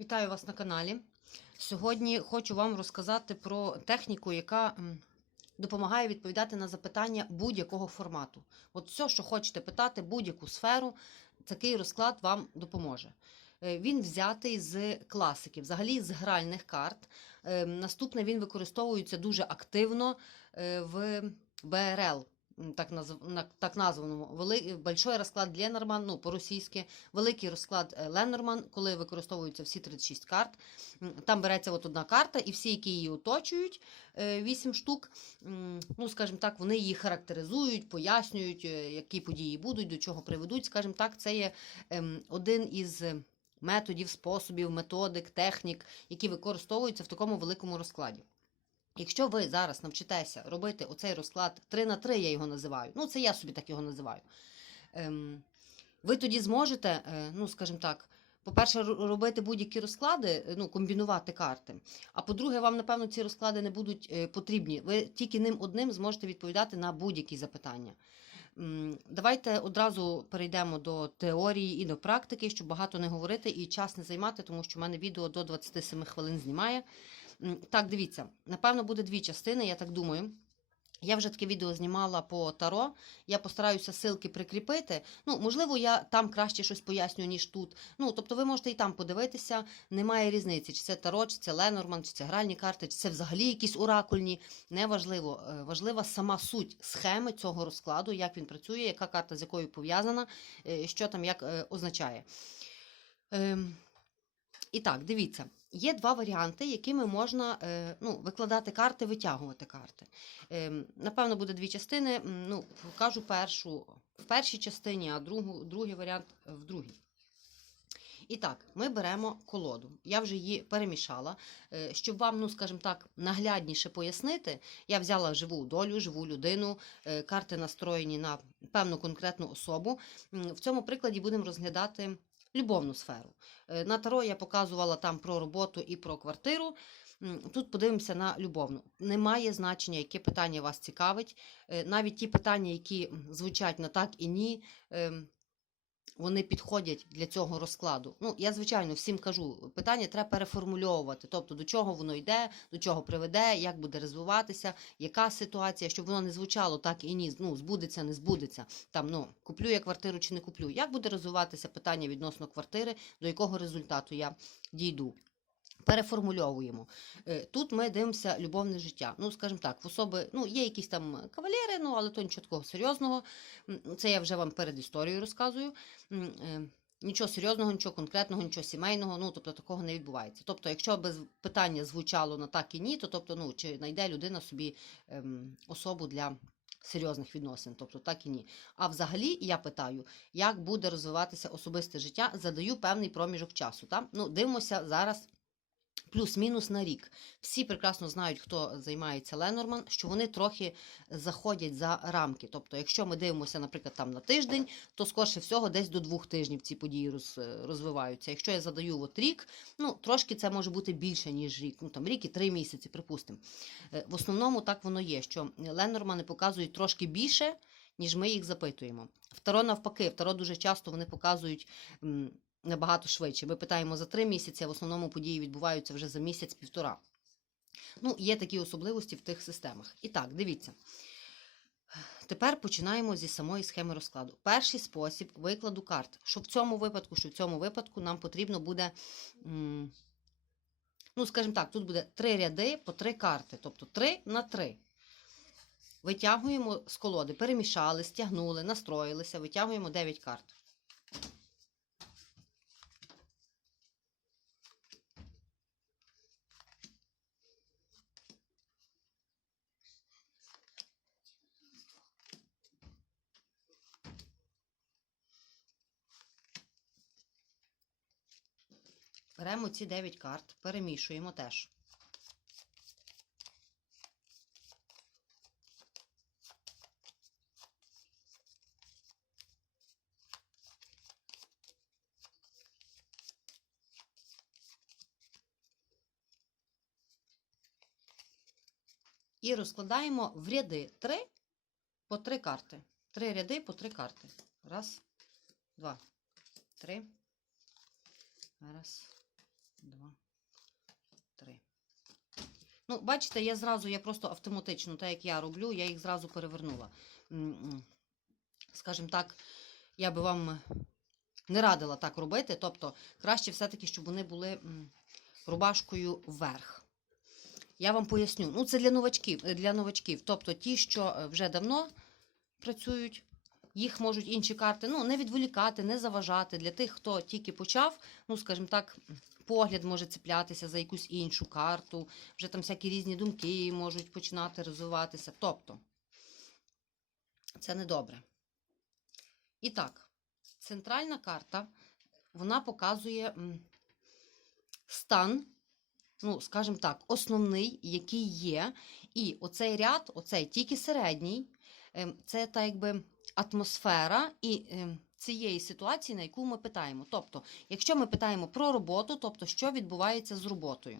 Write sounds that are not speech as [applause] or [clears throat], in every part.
Вітаю вас на каналі. Сьогодні хочу вам розказати про техніку, яка допомагає відповідати на запитання будь-якого формату. От все, що хочете питати, будь-яку сферу, такий розклад вам допоможе. Е, Він взятий з класики, взагалі з гральних карт. Е, Наступне він використовується дуже активно е, в БРЛ. Так, назв... на- так названому Вели... большой розклад Ленорман, ну по-російськи, великий розклад е, Ленорман, коли використовуються всі 36 карт. Там береться от одна карта, і всі, які її оточують, 8 штук. Ну, скажімо так, вони її характеризують, пояснюють, е, які події будуть, до чого приведуть. Скажімо так, це є ем, один із методів, способів, методик, технік, які використовуються в такому великому розкладі. Якщо ви зараз навчитеся робити оцей розклад 3 на 3, я його називаю. Ну, це я собі так його називаю. Ем, ви тоді зможете, е, ну, скажімо так, по-перше, робити будь-які розклади, е, ну, комбінувати карти. А по-друге, вам, напевно, ці розклади не будуть е, потрібні. Ви тільки ним одним зможете відповідати на будь-які запитання. М, Давайте одразу перейдемо до теорії і до практики, щоб багато не говорити і час не займати, тому що в мене відео до 27 хвилин знімає. Так, дивіться, напевно, буде дві частини, я так думаю. Я вже таке відео знімала по Таро. Я постараюся ссылки прикріпити. Ну, можливо, я там краще щось поясню, ніж тут. Ну, тобто, ви можете і там подивитися. Немає різниці, чи це Таро, чи це Ленорман, чи це гральні карти, чи це взагалі якісь оракульні. Неважливо. Е, Важлива сама суть схеми цього розкладу, як він працює, яка карта з якою пов'язана, е, що там як е, означає. І так, дивіться, є два варіанти, якими можна е, ну, викладати карти, витягувати карти. Ем, Напевно, буде дві частини. Ну, покажу першу в першій частині, а другу, другий варіант в другій. І так, ми беремо колоду. Я вже її перемішала. Е, Щоб вам, ну скажімо так, наглядніше пояснити, я взяла живу долю, живу людину, е, карти настроєні на певну конкретну особу. В цьому прикладі будемо розглядати любовну сферу. Е, На таро я показувала там про роботу і про квартиру. Тут подивимося на любовну. Немає значення, яке питання вас цікавить. Е, Навіть ті питання, які звучать на так і ні, ем, вони підходять для цього розкладу. Ну, я, звичайно, всім кажу, питання треба переформульовувати. Тобто, до чого воно йде, до чого приведе, як буде розвиватися, яка ситуація, щоб воно не звучало так і ні, ну, збудеться, не збудеться. Там, ну, куплю я квартиру чи не куплю. Як буде розвиватися питання відносно квартири, до якого результату я дійду? Переформульовуємо. Е, Тут ми дивимося любовне життя. Ну, скажімо так, в особи ну, є якісь там кавалери, ну, але то нічого такого серйозного. Це я вже вам перед історією розказую. Е, Нічого серйозного, нічого конкретного, нічого сімейного, ну тобто такого не відбувається. Тобто, якщо без питання звучало на так і ні, то тобто, ну чи знайде людина собі ем, особу для серйозних відносин, тобто так і ні. А взагалі я питаю, як буде розвиватися особисте життя, задаю певний проміжок часу. Та? Ну, дивимося зараз плюс-мінус на рік. Всі прекрасно знають, хто займається Ленорман, що вони трохи заходять за рамки. Тобто, якщо ми дивимося, наприклад, там на тиждень, то скорше всього десь до двох тижнів ці події роз, розвиваються. Якщо я задаю от рік, ну трошки це може бути більше, ніж рік. Ну там рік і три місяці, припустимо. Е, В основному так воно є, що Ленормани показують трошки більше, ніж ми їх запитуємо. Второ навпаки, второ дуже часто вони показують. Набагато швидше. Ми питаємо за три місяці, а в основному події відбуваються вже за місяць-півтора. Ну, є такі особливості в тих системах. І так, дивіться. Тепер починаємо зі самої схеми розкладу. Перший спосіб викладу карт. Що в цьому випадку, що в цьому випадку нам потрібно буде, ну, скажімо так, тут буде три ряди по три карти, тобто три на три. Витягуємо з колоди, перемішали, стягнули, настроїлися, витягуємо 9 карт. Беремо ці 9 карт, перемішуємо теж. І розкладаємо в ряди 3 по 3 карти. Три ряди по 3 карти. Раз, два, три. Раз, два, три. Ну, бачите, я зразу, я просто автоматично, так як я роблю, я їх зразу перевернула. Скажімо так, я би вам не радила так робити. Тобто, краще все-таки, щоб вони були рубашкою вверх. Я вам поясню. Ну, це для новачків, для новачків. Тобто ті, що е, вже давно працюють, їх можуть інші карти ну, не відволікати, не заважати. Для тих, хто тільки почав, ну, скажімо так, погляд може цеплятися за якусь іншу карту, вже там всякі різні думки можуть починати розвиватися. Тобто, це недобре. І так, центральна карта, вона показує стан, ну, скажімо так, основний, який є. І оцей ряд, оцей тільки середній, ем, це та якби атмосфера і ем, цієї ситуації, на яку ми питаємо. Тобто, якщо ми питаємо про роботу, тобто що відбувається з роботою,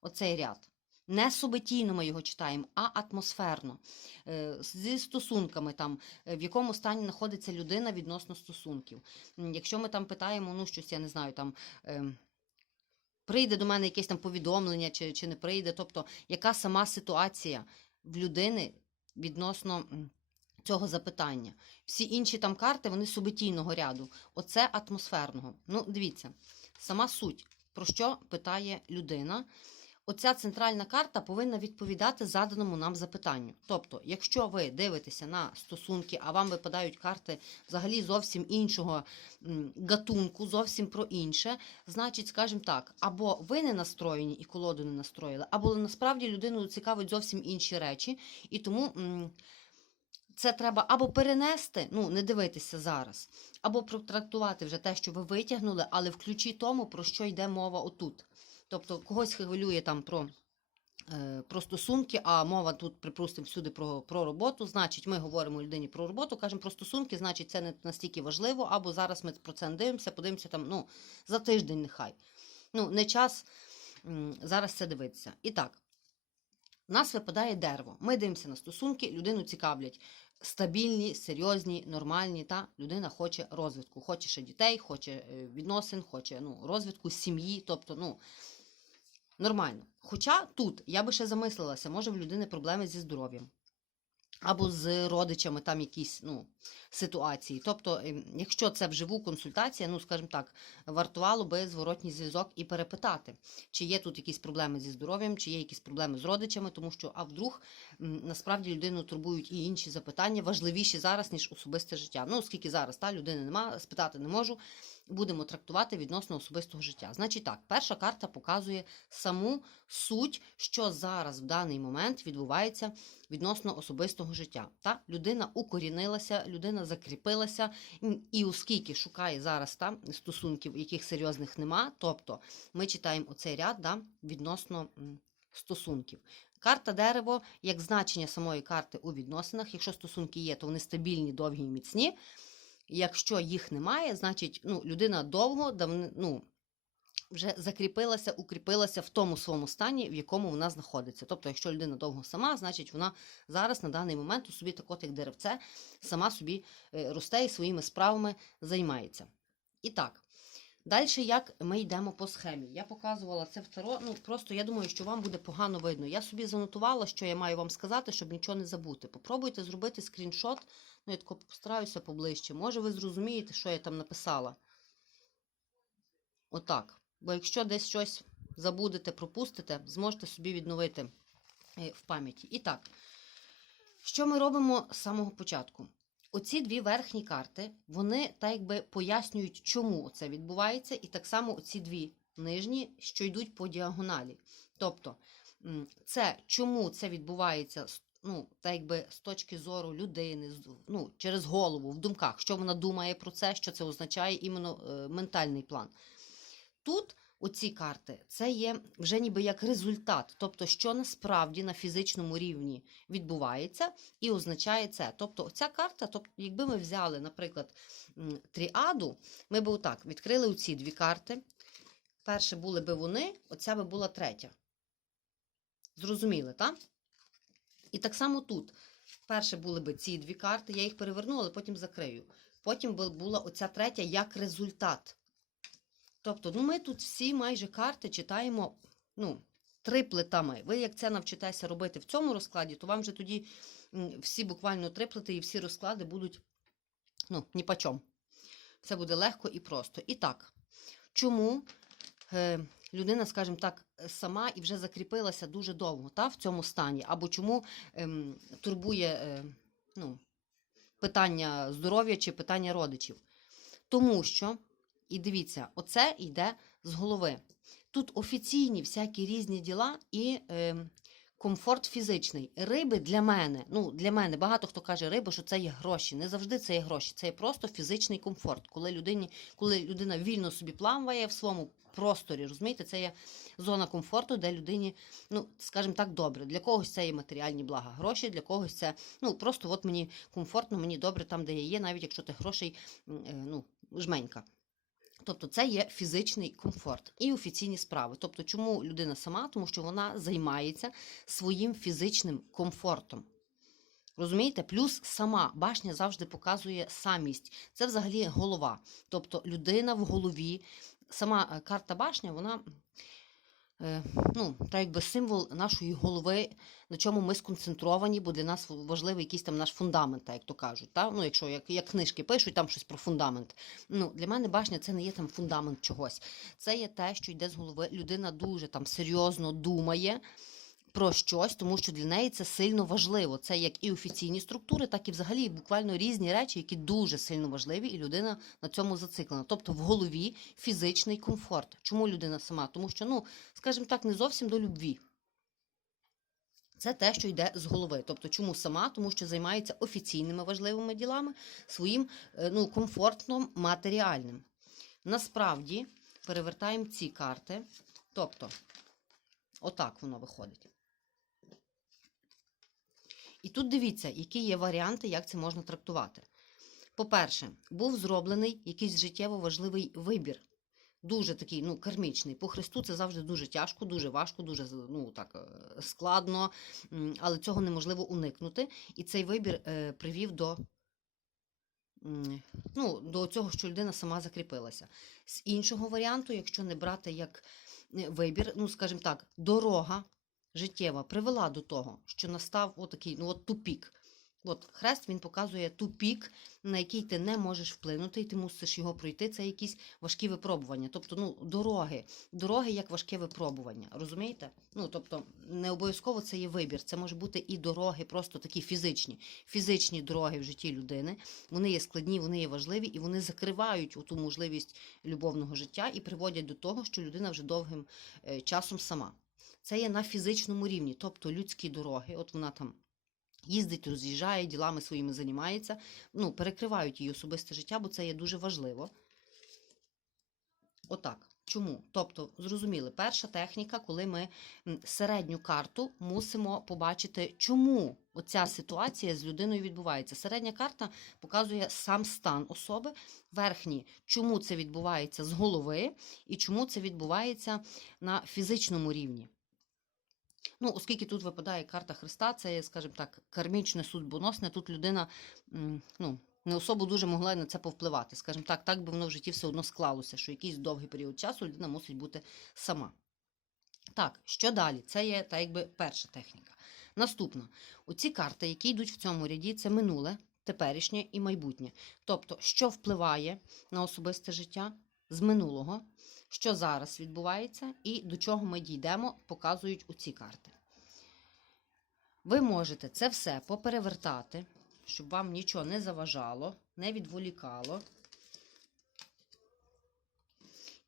оцей ряд. Не событійно ми його читаємо, а атмосферно. Е, Зі стосунками, там, е, в якому стані знаходиться людина відносно стосунків. Якщо ми там питаємо, ну щось, я не знаю, там. ем, Прийде до мене якесь там повідомлення, чи, чи не прийде, тобто, яка сама ситуація в людини відносно цього запитання. Всі інші там карти, вони субетійного ряду. Оце атмосферного. Ну, дивіться, сама суть, про що питає людина. Оця центральна карта повинна відповідати заданому нам запитанню. Тобто, якщо ви дивитеся на стосунки, а вам випадають карти взагалі зовсім іншого гатунку, зовсім про інше, значить, скажімо так, або ви не настроєні і колоду не настроїли, або насправді людину цікавить зовсім інші речі, і тому. Це треба або перенести, ну не дивитися зараз, або протрактувати вже те, що ви витягнули, але в ключі тому, про що йде мова отут. Тобто когось хвилює там про, е, про стосунки, а мова тут, припустимо, всюди про, про роботу. Значить, ми говоримо людині про роботу, кажемо про стосунки, значить, це не настільки важливо, або зараз ми про це не дивимося, подивимося там ну, за тиждень нехай. Ну, не час зараз це дивитися. І так, нас випадає дерево. Ми дивимося на стосунки, людину цікавлять стабільні, серйозні, нормальні. Та людина хоче розвитку, хоче ще дітей, хоче е, відносин, хоче ну, розвитку сім'ї. Тобто, ну нормально. Хоча тут я би ще замислилася, може в людини проблеми зі здоров'ям. Або з родичами там якісь ну, ситуації. Тобто, ем, якщо це вживу консультація, ну скажімо так, вартувало би зворотній зв'язок і перепитати, чи є тут якісь проблеми зі здоров'ям, чи є якісь проблеми з родичами, тому що а вдруг насправді людину турбують і інші запитання, важливіші зараз, ніж особисте життя. Ну, оскільки зараз та людини нема, спитати не можу. Будемо трактувати відносно особистого життя. Значить, так, перша карта показує саму суть, що зараз в даний момент відбувається відносно особистого життя. Та людина укорінилася, людина закріпилася, і оскільки шукає зараз там стосунків, яких серйозних нема, тобто ми читаємо оцей ряд да, відносно стосунків. Карта дерево як значення самої карти у відносинах. Якщо стосунки є, то вони стабільні, довгі і міцні. Якщо їх немає, значить ну, людина довго давни, ну, вже закріпилася, укріпилася в тому своєму стані, в якому вона знаходиться. Тобто, якщо людина довго сама, значить вона зараз на даний момент у собі так як деревце, сама собі е, росте і своїми справами займається. І так. Далі, як ми йдемо по схемі. Я показувала це в таро. Ну просто я думаю, що вам буде погано видно. Я собі занотувала, що я маю вам сказати, щоб нічого не забути. Попробуйте зробити скріншот. Ну, я тако постараюся поближче. Може, ви зрозумієте, що я там написала. Отак. Бо якщо десь щось забудете, пропустите, зможете собі відновити е, в пам'яті. І так, що ми робимо з самого початку? Оці дві верхні карти, вони так якби пояснюють, чому це відбувається, і так само оці дві нижні, що йдуть по діагоналі. Тобто, це чому це відбувається ну, так якби з точки зору людини, ну, через голову, в думках, що вона думає про це, що це означає іменно е, ментальний план. Тут оці карти це є вже ніби як результат, тобто, що насправді на фізичному рівні відбувається і означає це. Тобто, ця карта, тобто, якби ми взяли, наприклад, тріаду, ми б отак відкрили оці дві карти. Перше були би вони, оця би була третя. Зрозуміли, так? І так само тут. Перше були би ці дві карти, я їх переверну, але потім закрию. Потім була оця третя як результат. Тобто, ну ми тут всі майже карти читаємо ну, триплетами. Ви як це навчитеся робити в цьому розкладі, то вам вже тоді всі буквально триплети і всі розклади будуть ну, ні по чому. Це буде легко і просто. І так, чому е, людина, скажімо так, сама і вже закріпилася дуже довго та, в цьому стані, або чому ем, турбує е, ну, питання здоров'я чи питання родичів? Тому що, і дивіться, оце йде з голови. Тут офіційні всякі різні діла і е, комфорт фізичний. Риби для мене, ну для мене багато хто каже риби, що це є гроші. Не завжди це є гроші, це є просто фізичний комфорт. Коли людині, коли людина вільно собі плаває в своєму просторі, розумієте, це є зона комфорту, де людині, ну скажімо так, добре. Для когось це є матеріальні блага, гроші, для когось це ну просто от мені комфортно, мені добре там, де я є, навіть якщо ти грошей е, ну, жменька. Тобто це є фізичний комфорт і офіційні справи. Тобто, чому людина сама? Тому що вона займається своїм фізичним комфортом. Розумієте? Плюс сама башня завжди показує самість. Це взагалі голова. Тобто людина в голові, сама е, карта башня, вона ну, так якби символ нашої голови, на чому ми сконцентровані, бо для нас важливий якийсь там наш фундамент, так як то кажуть. Та? Ну, якщо як, як книжки пишуть, там щось про фундамент. Ну, для мене башня це не є там фундамент чогось. Це є те, що йде з голови. Людина дуже там серйозно думає. Про щось, тому що для неї це сильно важливо. Це як і офіційні структури, так і взагалі буквально різні речі, які дуже сильно важливі, і людина на цьому зациклена. Тобто в голові фізичний комфорт. Чому людина сама? Тому що, ну, скажімо так, не зовсім до любві. Це те, що йде з голови. Тобто, чому сама? Тому що займається офіційними важливими ділами, своїм е, ну, комфортно матеріальним. Насправді перевертаємо ці карти. Тобто, отак воно виходить. І тут дивіться, які є варіанти, як це можна трактувати. По-перше, був зроблений якийсь життєво важливий вибір. Дуже такий, ну, кармічний. По Христу це завжди дуже тяжко, дуже важко, дуже ну, так, е, складно, але цього неможливо уникнути. І цей вибір е, привів до, ну, до цього, що людина сама закріпилася. З іншого варіанту, якщо не брати як е, вибір, ну, скажімо так, дорога життєва привела до того, що настав отакий, ну, от тупік. От хрест він показує тупік, на який ти не можеш вплинути, і ти мусиш його пройти. Це якісь важкі випробування. Тобто, ну, дороги. Дороги як важке випробування. Розумієте? Ну, тобто, не обов'язково це є вибір. Це може бути і дороги, просто такі фізичні. Фізичні дороги в житті людини. Вони є складні, вони є важливі, і вони закривають ту можливість любовного життя і приводять до того, що людина вже довгим е, часом сама. Це є на фізичному рівні, тобто людські дороги. От вона там їздить, роз'їжджає, ділами своїми займається, ну, перекривають її особисте життя, бо це є дуже важливо. Отак. Чому? Тобто, зрозуміли, перша техніка, коли ми середню карту мусимо побачити, чому оця ситуація з людиною відбувається. Середня карта показує сам стан особи, верхні, чому це відбувається з голови і чому це відбувається на фізичному рівні. Ну, оскільки тут випадає карта Христа, це, скажімо так, кармічне судьбоносне, тут людина ну, не особо дуже могла на це повпливати. Скажімо так, так би воно в житті все одно склалося, що якийсь довгий період часу людина мусить бути сама. Так, що далі? Це є та якби перша техніка. Наступна. Оці карти, які йдуть в цьому ряді, це минуле, теперішнє і майбутнє. Тобто, що впливає на особисте життя з минулого, що зараз відбувається, і до чого ми дійдемо, показують у ці карти. Ви можете це все поперевертати, щоб вам нічого не заважало, не відволікало.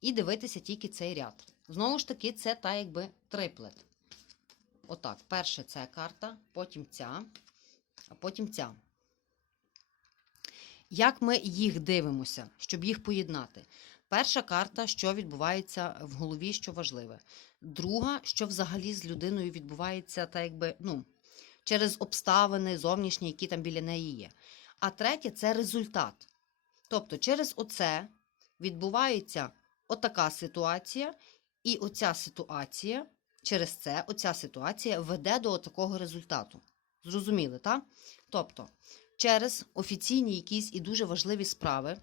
І дивитися тільки цей ряд. Знову ж таки, це та якби триплет. Отак, перше це карта, потім ця, а потім ця. Як ми їх дивимося, щоб їх поєднати? Перша карта, що відбувається в голові, що важливе. Друга, що взагалі з людиною відбувається, так якби, ну, через обставини зовнішні, які там біля неї є. А третє це результат. Тобто, через оце відбувається отака ситуація, і оця ситуація, через це оця ситуація веде до такого результату. Зрозуміли, так? Тобто, через офіційні якісь і дуже важливі справи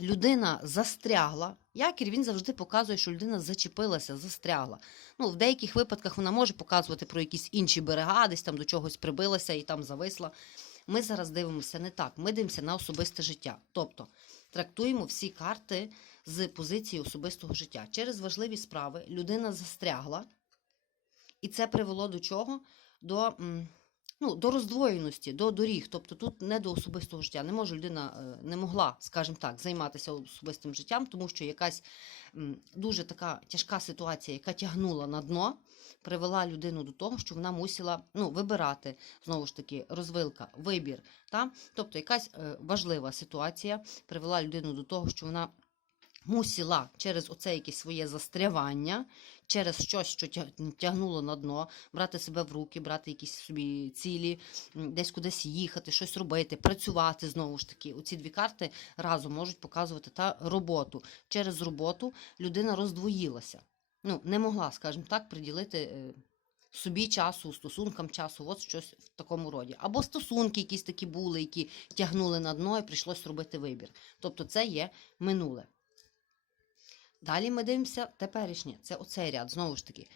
людина застрягла. Якір він завжди показує, що людина зачепилася, застрягла. Ну, в деяких випадках вона може показувати про якісь інші берега, десь там до чогось прибилася і там зависла. Ми зараз дивимося не так. Ми дивимося на особисте життя. Тобто трактуємо всі карти з позиції особистого життя. Через важливі справи людина застрягла, і це привело до чого? До, ну, до роздвоєності, до доріг. Тобто тут не до особистого життя. Не може людина е, не могла, скажімо так, займатися особистим життям, тому що якась дуже така тяжка ситуація, яка тягнула на дно, привела людину до того, що вона мусила ну, вибирати знову ж таки розвилка, вибір. Та? Тобто якась е, важлива ситуація привела людину до того, що вона мусила через оце якесь своє застрявання, через щось, що тягнуло на дно, брати себе в руки, брати якісь собі цілі, десь кудись їхати, щось робити, працювати знову ж таки. Оці дві карти разом можуть показувати та роботу. Через роботу людина роздвоїлася. Ну, не могла, скажімо так, приділити. е, Собі часу, стосункам часу, от щось в такому роді. Або стосунки якісь такі були, які тягнули на дно і прийшлось робити вибір. Тобто це є минуле. Далі ми дивимося теперішнє. Це оцей ряд, знову ж таки.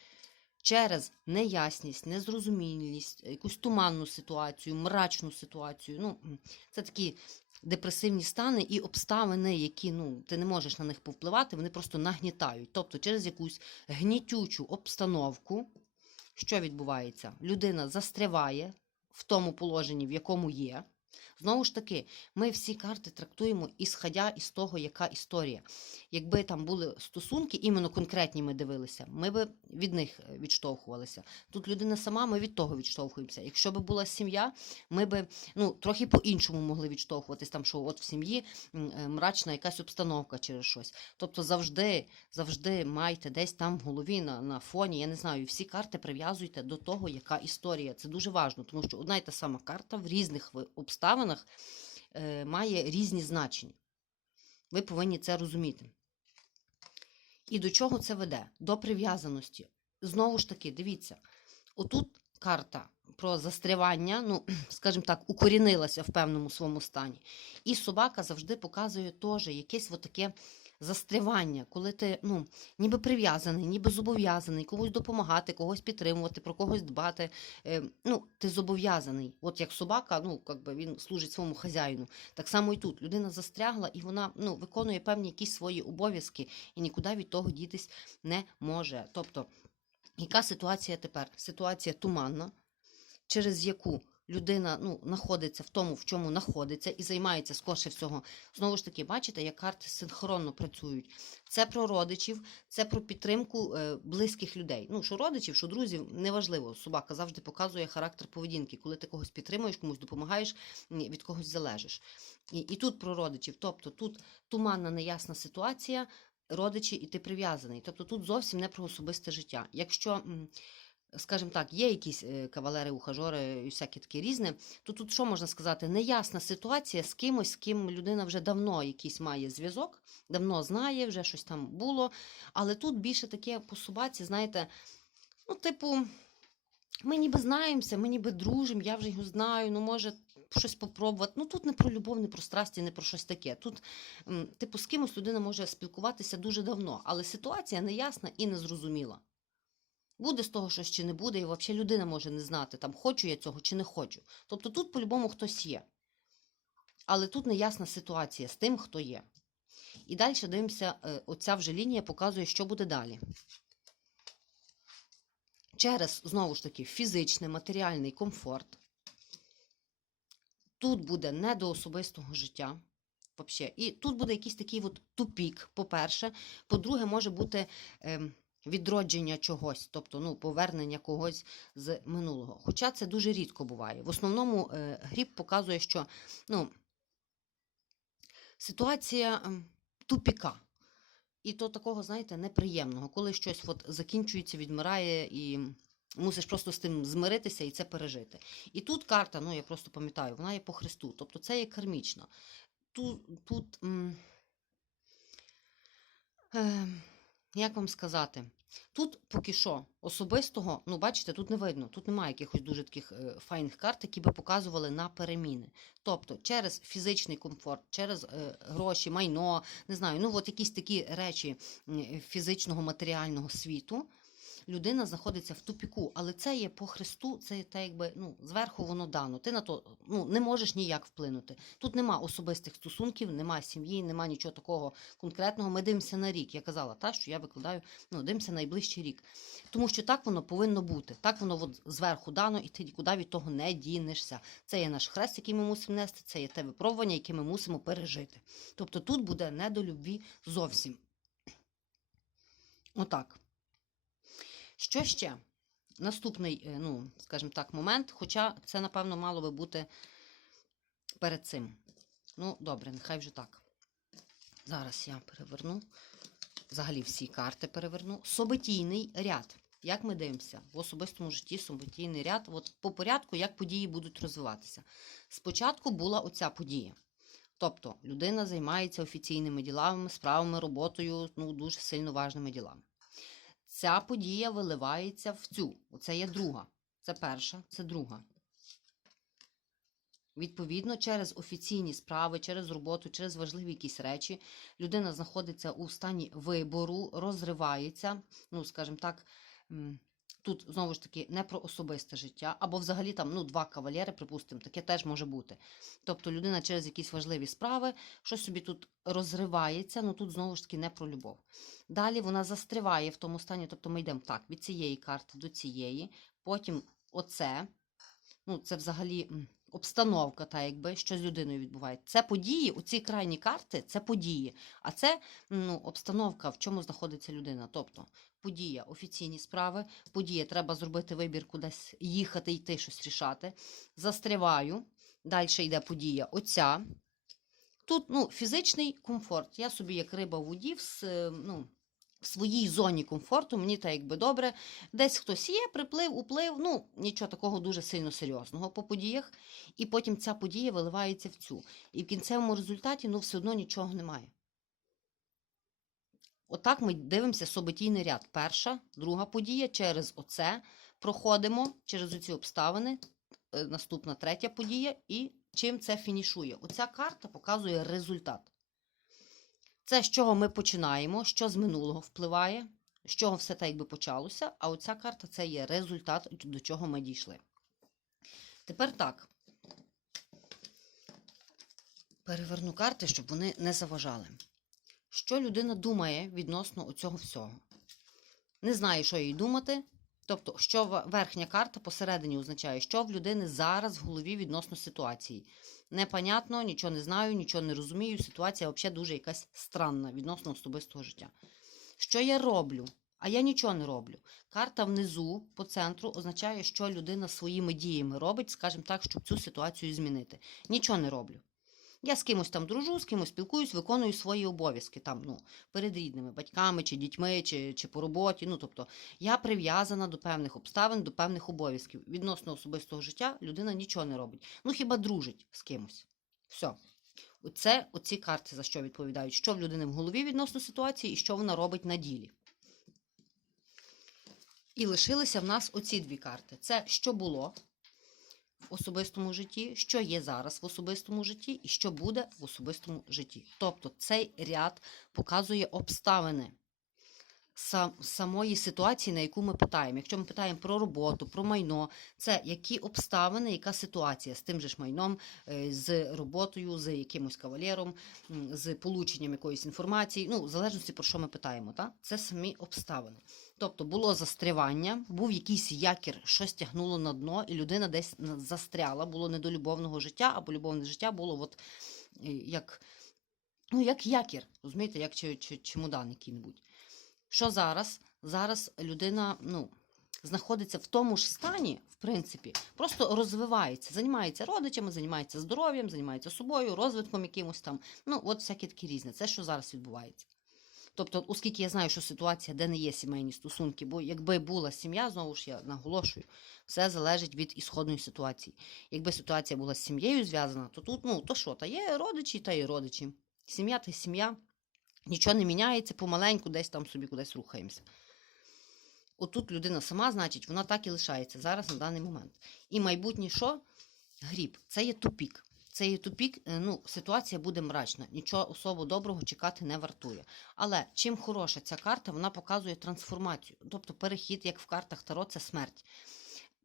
Через неясність, незрозумілість, якусь туманну ситуацію, мрачну ситуацію. Ну, це такі депресивні стани і обставини, які ну, ти не можеш на них повпливати, вони просто нагнітають. Тобто, через якусь гнітючу обстановку, що відбувається? Людина застряває в тому положенні, в якому є. Знову ж таки, ми всі карти трактуємо ісходя із того, яка історія. Якби там були стосунки, іменно конкретні ми дивилися, ми би від них е, відштовхувалися. Тут людина сама, ми від того відштовхуємося. Якщо би була сім'я, ми би ну, трохи по-іншому могли відштовхуватись, там, що от в сім'ї е, мрачна якась обстановка через щось. Тобто завжди, завжди майте десь там в голові на, на фоні, я не знаю, всі карти прив'язуйте до того, яка історія. Це дуже важливо, тому що одна й та сама карта в різних обставинах е, має різні значення. Ви повинні це розуміти. І до чого це веде? До прив'язаності. Знову ж таки, дивіться, отут карта про застрівання, ну, [clears throat] скажімо так, укорінилася в певному своєму стані. І собака завжди показує теж якесь таке застрявання, коли ти ну, ніби прив'язаний, ніби зобов'язаний когось допомагати, когось підтримувати, про когось дбати. Е, ну, ти зобов'язаний. От як собака, ну, якби він служить своєму хазяїну. Так само і тут. Людина застрягла і вона ну, виконує певні якісь свої обов'язки і нікуди від того дітись не може. Тобто, яка ситуація тепер? Ситуація туманна, через яку людина ну, знаходиться в тому, в чому знаходиться, і займається скорше всього. Знову ж таки, бачите, як карти синхронно працюють. Це про родичів, це про підтримку е, близьких людей. Ну, що родичів, що друзів, неважливо. Собака завжди показує характер поведінки. Коли ти когось підтримуєш, комусь допомагаєш, від когось залежиш. І, і тут про родичів. Тобто тут туманна, неясна ситуація, родичі, і ти прив'язаний. Тобто тут зовсім не про особисте життя. Якщо, скажімо так, є якісь е, кавалери, ухажори і всяке таке різне, то тут що можна сказати? Неясна ситуація з кимось, з ким людина вже давно якийсь має зв'язок, давно знає, вже щось там було. Але тут більше таке по собаці, знаєте, ну, типу, ми ніби знаємося, ми ніби дружимо, я вже його знаю, ну може. Щось попробувати. Ну тут не про любов, не про страсті, не про щось таке. Тут, типу, з кимось людина може спілкуватися дуже давно, але ситуація неясна і незрозуміла. Буде з того щось чи не буде, і взагалі людина може не знати, там хочу я цього чи не хочу. Тобто тут по-любому хтось є. Але тут неясна ситуація з тим, хто є. І далі дивимося, е, оця вже лінія показує, що буде далі. Через, знову ж таки, фізичний, матеріальний комфорт. Тут буде не до особистого життя. Вообще. І тут буде якийсь такий от тупік, по-перше. По-друге, може бути ем, відродження чогось, тобто ну, повернення когось з минулого. Хоча це дуже рідко буває. В основному е, гріб показує, що ну, ситуація ем, тупіка. І то такого, знаєте, неприємного, коли щось от закінчується, відмирає і мусиш просто з тим змиритися і це пережити. І тут карта, ну я просто пам'ятаю, вона є по Христу, тобто це є кармічна. Тут, тут е, як вам сказати, тут поки що особистого, ну бачите, тут не видно, тут немає якихось дуже таких е, файних карт, які би показували на переміни. Тобто через фізичний комфорт, через е, гроші, майно, не знаю, ну от якісь такі речі фізичного матеріального світу. Людина знаходиться в тупіку, але це є по Христу, це те, якби ну зверху воно дано. Ти на то ну не можеш ніяк вплинути. Тут нема особистих стосунків, нема сім'ї, нема нічого такого конкретного. Ми дивимося на рік. Я казала, та що я викладаю, ну дивимося найближчий рік. Тому що так воно повинно бути. Так воно от зверху дано, і ти нікуди від того не дінешся. Це є наш хрест, який ми мусимо нести, це є те випробування, яке ми мусимо пережити. Тобто тут буде не до любві зовсім. Отак. Що ще? Наступний, е, ну, скажімо так, момент, хоча це, напевно, мало би бути перед цим. Ну, добре, нехай вже так. Зараз я переверну. Взагалі всі карти переверну. Событійний ряд. Як ми дивимося? В особистому житті событійний ряд. От по порядку, як події будуть розвиватися. Спочатку була оця подія. Тобто людина займається офіційними ділами, справами, роботою, ну, дуже сильно важними ділами. Ця подія виливається в цю. Оце є друга. Це перша, це друга. Відповідно, через офіційні справи, через роботу, через важливі якісь речі, людина знаходиться у стані вибору, розривається, ну, скажімо так, тут знову ж таки не про особисте життя, або взагалі там ну, два кавалери, припустимо, таке теж може бути. Тобто людина через якісь важливі справи, щось собі тут розривається, ну тут знову ж таки не про любов. Далі вона застріває в тому стані, тобто ми йдемо так, від цієї карти до цієї, потім оце, ну це взагалі обстановка, та якби що з людиною відбувається. Це події, оці крайні карти це події. А це ну, обстановка, в чому знаходиться людина. Тобто подія, офіційні справи, подія, треба зробити вибір, кудись їхати, йти, щось рішати. Застріваю. Далі йде подія. Оця. Тут ну, фізичний комфорт. Я собі, як риба в воді, в, ну, в своїй зоні комфорту, мені так якби добре. Десь хтось є, приплив, уплив, ну нічого такого дуже сильно серйозного по подіях. І потім ця подія виливається в цю. І в кінцевому результаті ну, все одно нічого немає. Отак ми дивимося событійний ряд. Перша, друга подія, через оце проходимо, через оці обставини. е, Наступна третя подія, і чим це фінішує. Оця карта показує результат. Це з чого ми починаємо, що з минулого впливає, з чого все так якби почалося. А оця карта це є результат, до чого ми дійшли. Тепер так. Переверну карти, щоб вони не заважали. Що людина думає відносно цього всього? Не знає, що їй думати. Тобто, що верхня карта посередині означає, що в людини зараз в голові відносно ситуації. Непонятно, нічого не знаю, нічого не розумію. Ситуація взагалі дуже якась странна відносно особистого життя. Що я роблю? А я нічого не роблю. Карта внизу по центру означає, що людина своїми діями робить, скажімо так, щоб цю ситуацію змінити. Нічого не роблю. Я з кимось там дружу, з кимось спілкуюсь, виконую свої обов'язки там, ну, перед рідними, батьками чи дітьми, чи, чи по роботі. Ну, тобто, я прив'язана до певних обставин, до певних обов'язків. Відносно особистого життя людина нічого не робить. Ну, хіба дружить з кимось. Все. Оце оці карти за що відповідають, що в людини в голові відносно ситуації і що вона робить на ділі. І лишилися в нас оці дві карти: це що було в особистому житті, що є зараз в особистому житті, і що буде в особистому житті. Тобто цей ряд показує обставини самої ситуації, на яку ми питаємо. Якщо ми питаємо про роботу, про майно, це які обставини, яка ситуація з тим же ж майном, е, з роботою, з якимось кавалером, з полученням якоїсь інформації, ну, в залежності про що ми питаємо, та? це самі обставини. Тобто було застрявання, був якийсь якір, щось тягнуло на дно, і людина десь застряла, було не до любовного життя, або любовне життя було от, е, як, ну, як якір, розумієте, як чемодан який-небудь. Що зараз? Зараз людина ну, знаходиться в тому ж стані, в принципі, просто розвивається, займається родичами, займається здоров'ям, займається собою, розвитком якимось там. Ну, от всякі такі різні. Це що зараз відбувається. Тобто, оскільки я знаю, що ситуація, де не є сімейні стосунки, бо якби була сім'я, знову ж я наголошую, все залежить від ісходної ситуації. Якби ситуація була з сім'єю зв'язана, то тут, ну, то що, та є родичі, та є родичі. Сім'я та й сім'я. Нічого не міняється, помаленьку десь там собі кудись рухаємося. Отут людина сама, значить, вона так і лишається зараз на даний момент. І майбутнє що? Гріб. Це є тупік. Це є тупік, е, ну, ситуація буде мрачна. Нічого особо доброго чекати не вартує. Але чим хороша ця карта, вона показує трансформацію. Тобто перехід, як в картах Таро, це смерть.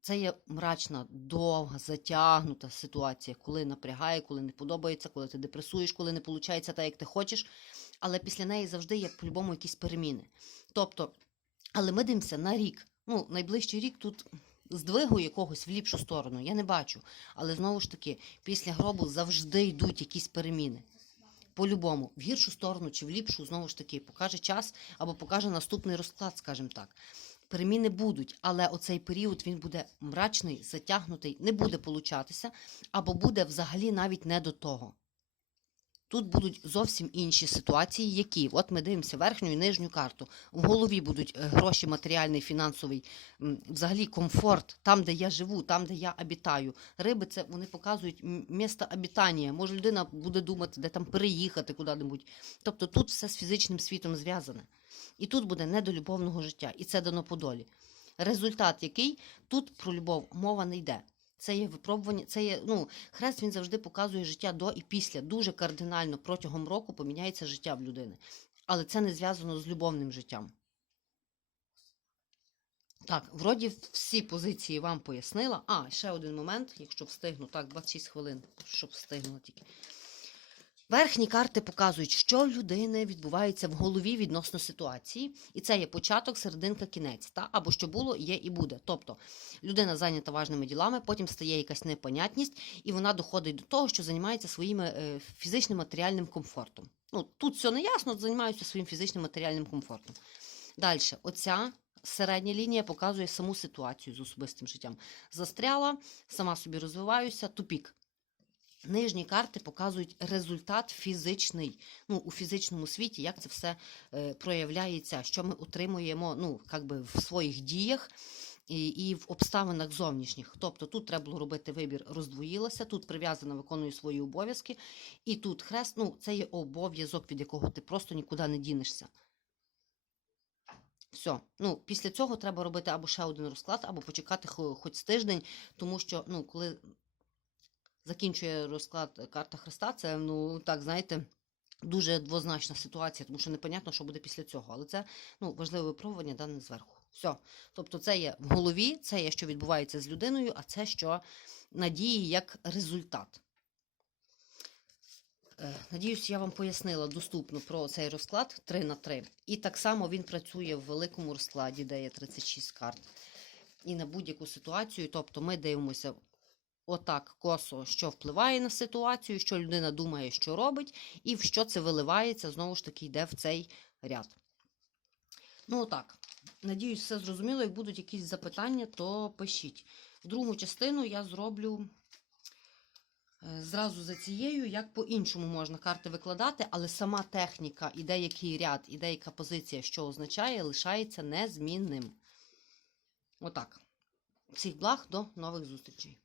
Це є мрачна, довга, затягнута ситуація, коли напрягає, коли не подобається, коли ти депресуєш, коли не виходить так, як ти хочеш. Але після неї завжди є по-любому якісь переміни. Тобто, але ми дивимося на рік. Ну, найближчий рік тут здвигу якогось в ліпшу сторону. Я не бачу. Але знову ж таки, після гробу завжди йдуть якісь переміни. По-любому, в гіршу сторону чи в ліпшу, знову ж таки, покаже час або покаже наступний розклад, скажімо так. Переміни будуть, але оцей період він буде мрачний, затягнутий, не буде получатися, або буде взагалі навіть не до того. Тут будуть зовсім інші ситуації, які от ми дивимося верхню і нижню карту. В голові будуть е, гроші, матеріальний, фінансовий, взагалі комфорт, там, де я живу, там, де я обітаю. Риби це вони показують місто обітання. Може, людина буде думати, де там переїхати куди-небудь. Тобто тут все з фізичним світом зв'язане. І тут буде не до любовного життя, і це дано по долі. Результат який тут про любов мова не йде. Це є випробування, це є, ну, хрест він завжди показує життя до і після. Дуже кардинально протягом року поміняється життя в людини. Але це не зв'язано з любовним життям. Так, вроді всі позиції вам пояснила. А, ще один момент, якщо встигну. Так, 26 хвилин, щоб встигнула тільки. Верхні карти показують, що людини відбувається в голові відносно ситуації, і це є початок, серединка, кінець, та або що було, є і буде. Тобто людина зайнята важними ділами, потім стає якась непонятність, і вона доходить до того, що займається своїм е, фізичним матеріальним комфортом. Ну тут все не ясно, займаюся своїм фізичним матеріальним комфортом. Далі, оця середня лінія показує саму ситуацію з особистим життям. Застряла, сама собі розвиваюся, тупік. Нижні карти показують результат фізичний, ну, у фізичному світі, як це все е, проявляється, що ми отримуємо ну, как би в своїх діях і, і в обставинах зовнішніх. Тобто тут треба було робити вибір, роздвоїлася, тут прив'язана виконує свої обов'язки, і тут хрест, ну, це є обов'язок, від якого ти просто нікуди не дінешся. Все. Ну, після цього треба робити або ще один розклад, або почекати хоч тиждень, тому що, ну, коли закінчує розклад карта Христа, це, ну, так, знаєте, дуже двозначна ситуація, тому що непонятно, що буде після цього. Але це ну, важливе випробування дане зверху. Все. Тобто, це є в голові, це є, що відбувається з людиною, а це що надії як результат. Е, Надіюсь, я вам пояснила доступно про цей розклад 3 на 3. І так само він працює в великому розкладі, де є 36 карт. І на будь-яку ситуацію. Тобто ми дивимося отак косо, що впливає на ситуацію, що людина думає, що робить, і в що це виливається, знову ж таки, йде в цей ряд. Ну, отак. Надіюсь, все зрозуміло. Як будуть якісь запитання, то пишіть. Другу частину я зроблю е, зразу за цією, як по-іншому можна карти викладати, але сама техніка і деякий ряд, і деяка позиція, що означає, лишається незмінним. Отак. Всіх благ, до нових зустрічей.